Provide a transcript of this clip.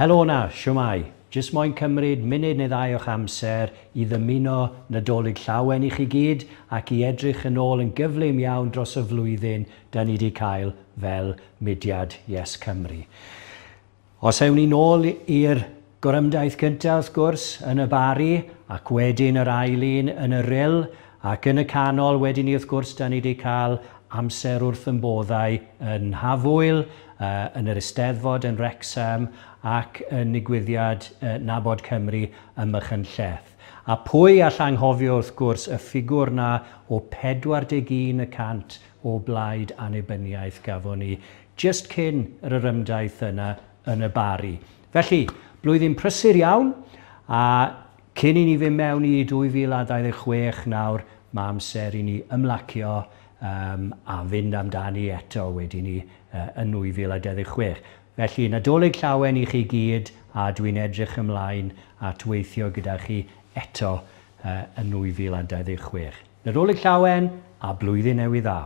Helo na, siwmai. Jyst moyn cymryd munud neu ddau o'ch amser i ddymuno Nadolig Llawen i chi gyd ac i edrych yn ôl yn gyflym iawn dros y flwyddyn da ni wedi cael fel mudiad Yes Cymru. Os ewn ni nôl i'r gorymdaeth gyntaf wrth gwrs yn y bari ac wedyn yr ail un yn y ril ac yn y canol wedyn ni wrth gwrs da ni wedi cael amser wrth yn boddau yn Hafwyl, yn yr Eisteddfod yn Wrecsam ac yn digwyddiad Nabod Cymru ym Machynlleth. A pwy all anghofio wrth gwrs y ffigwr na o 41% o blaid annibyniaeth gafon ni just cyn yr yrymdaith yna yn y bari. Felly, blwyddyn prysur iawn a cyn i ni fynd mewn i 2026 nawr, mae amser i ni ymlacio a fynd amdani eto wedyn ni yn 2026. Felly, Nadolig Llawen i chi gyd a dwi'n edrych ymlaen at weithio gyda chi eto yn 2026. Nadolig Llawen a Blwyddyn Newydd Dda.